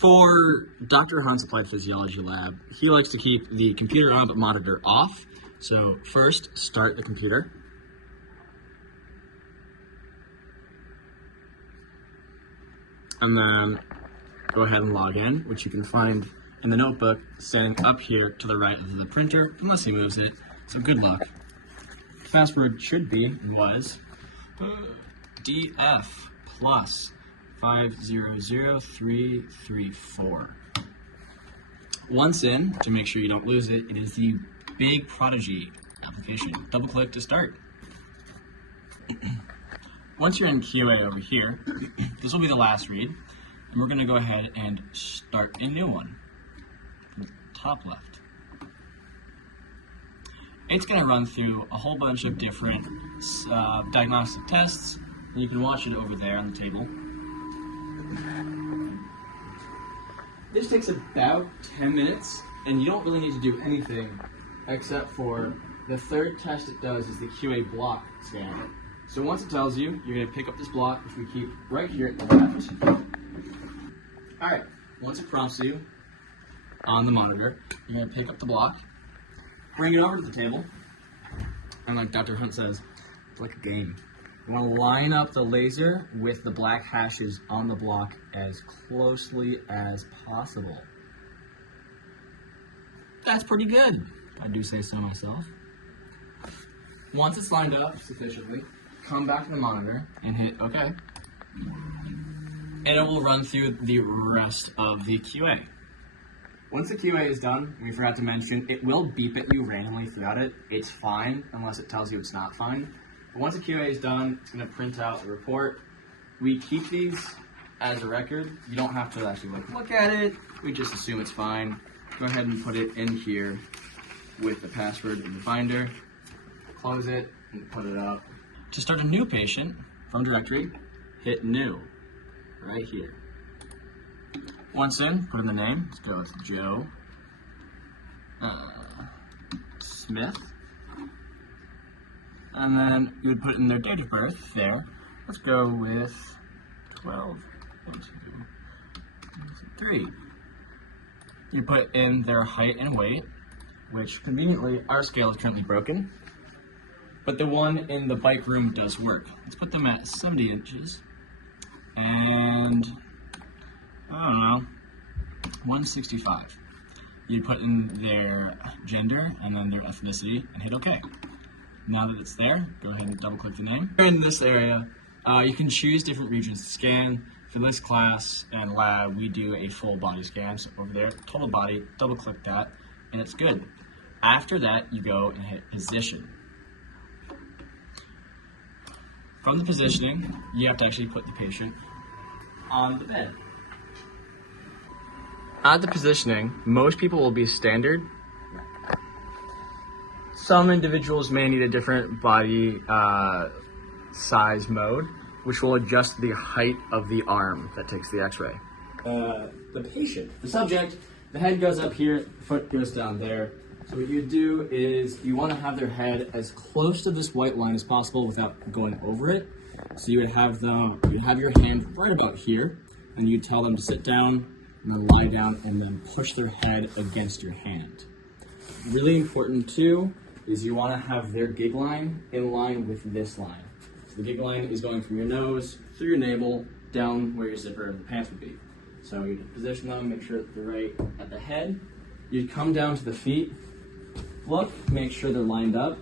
For Dr. Hunt's applied physiology lab, he likes to keep the computer on but monitor off. So first, start the computer. And then go ahead and log in, which you can find in the notebook standing up here to the right of the printer, unless he moves it. So good luck. The password should be, and was, DF plus 500334. Once in, to make sure you don't lose it, it is the Big Prodigy application. Double click to start. Once you're in QA over here, this will be the last read, and we're going to go ahead and start a new one. Top left. It's going to run through a whole bunch of different diagnostic tests, and you can watch it over there on the table. This takes about 10 minutes, and you don't really need to do anything except for the third test it does is the QA block scan. So once it tells you, you're going to pick up this block, which we keep right here at the left. Alright, once it prompts you on the monitor, you're going to pick up the block, bring it over to the table, and like Dr. Hunt says, it's like a game. You want to line up the laser with the black hashes on the block as closely as possible. That's pretty good. I do say so myself. Once it's lined up sufficiently, come back to the monitor and hit OK. And it will run through the rest of the QA. Once the QA is done, we forgot to mention, it will beep at you randomly throughout it. It's fine unless it tells you it's not fine. But once the QA is done, it's going to print out a report. We keep these as a record. You don't have to actually look at it. We just assume it's fine. Go ahead and put it in here with the password in the binder. Close it and put it up. To start a new patient from directory, hit new right here. Once in, put in the name. Let's go with Joe Smith. And then you would put in their date of birth there. Let's go with 12, 1, 2, 3. You put in their height and weight, which conveniently, our scale is currently broken, but the one in the bike room does work. Let's put them at 70 inches, and, I don't know, 165. You put in their gender and then their ethnicity and hit OK. Now that it's there, go ahead and double click the name. In this area, you can choose different regions to scan. For this class and lab, we do a full body scan. So over there, total body, double click that, and it's good. After that, you go and hit position. From the positioning, you have to actually put the patient on the bed. At the positioning, most people will be standard. Some individuals may need a different body size mode, which will adjust the height of the arm that takes the x-ray. The patient, the subject, the head goes up here, the foot goes down there. So what you do is you want to have their head as close to this white line as possible without going over it. So you would have your hand right about here, and you tell them to sit down, and then lie down, and then push their head against your hand. Really important too is you want to have their gig line in line with this line. So the gig line is going from your nose, through your navel, down where your zipper of the pants would be. So you position them, make sure that they're right at the head. You come down to the feet, look, make sure they're lined up,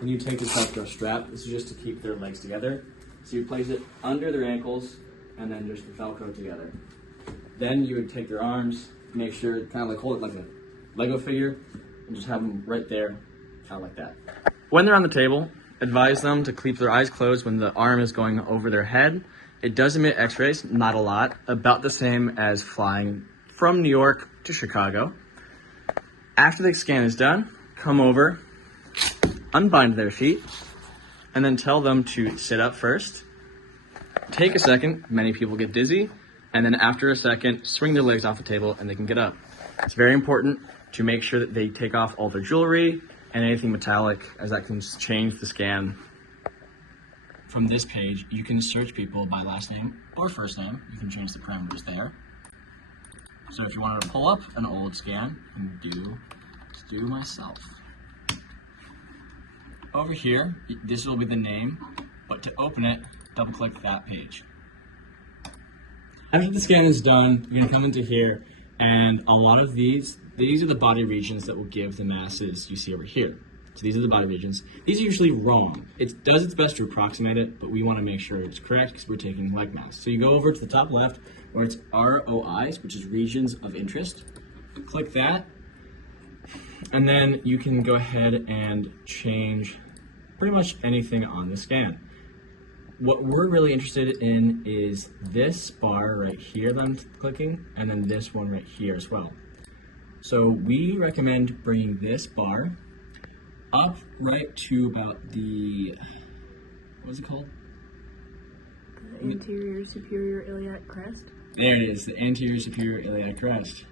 and you take this Velcro strap. This is just to keep their legs together. So you place it under their ankles, and then just the Velcro together. Then you would take their arms, make sure, kind of like hold it like a Lego figure, and just have them right there, kind of like that. When they're on the table, advise them to keep their eyes closed when the arm is going over their head. It does emit x-rays, not a lot, about the same as flying from New York to Chicago. After the scan is done, come over, unbind their feet, and then tell them to sit up first. Take a second, many people get dizzy, and then after a second, swing their legs off the table and they can get up. It's very important to make sure that they take off all their jewelry and anything metallic, as that can change the scan. From this page, you can search people by last name or first name. You can change the parameters there. So if you wanted to pull up an old scan, let's do myself. Over here, this will be the name, but to open it, double click that page. After the scan is done, you're gonna come into here, and a lot of these are the body regions that will give the masses you see over here. So these are the body regions. These are usually wrong. It does its best to approximate it, but we wanna make sure it's correct because we're taking leg mass. So you go over to the top left where it's ROIs, which is regions of interest. Click that, and then you can go ahead and change pretty much anything on the scan. What we're really interested in is this bar right here that I'm clicking, and then this one right here as well. So we recommend bringing this bar up right to about the, what is it called? The anterior superior iliac crest. There it is, the anterior superior iliac crest.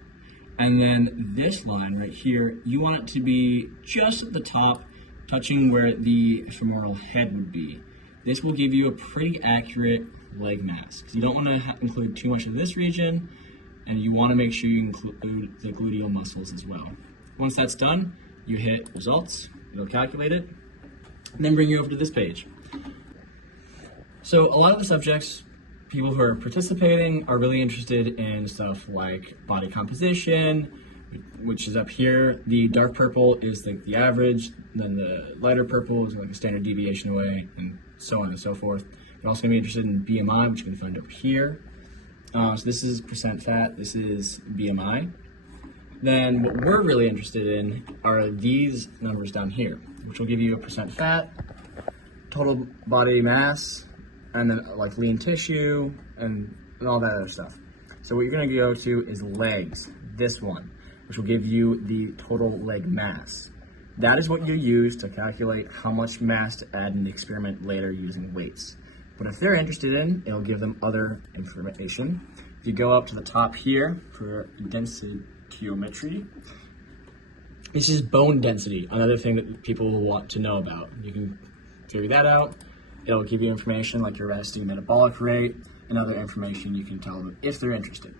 And then this line right here, you want it to be just at the top, touching where the femoral head would be. This will give you a pretty accurate leg mass, because you don't want to include too much of this region, and you want to make sure you include the gluteal muscles as well. Once that's done, you hit results, it'll calculate it, and then bring you over to this page. So a lot of the subjects, people who are participating, are really interested in stuff like body composition, which is up here. The dark purple is the average, then the lighter purple is like a standard deviation away, and so on and so forth. You're also going to be interested in BMI, which you can find over here. So this is percent fat, this is BMI. Then what we're really interested in are these numbers down here, which will give you a percent fat, total body mass, and then like lean tissue, and all that other stuff. So what you're going to go to is legs, this one, which will give you the total leg mass. That is what you use to calculate how much mass to add in the experiment later using weights. But if they're interested in, it'll give them other information. If you go up to the top here for densitometry, this is bone density, another thing that people will want to know about. You can figure that out. It'll give you information like your resting metabolic rate and other information you can tell them if they're interested.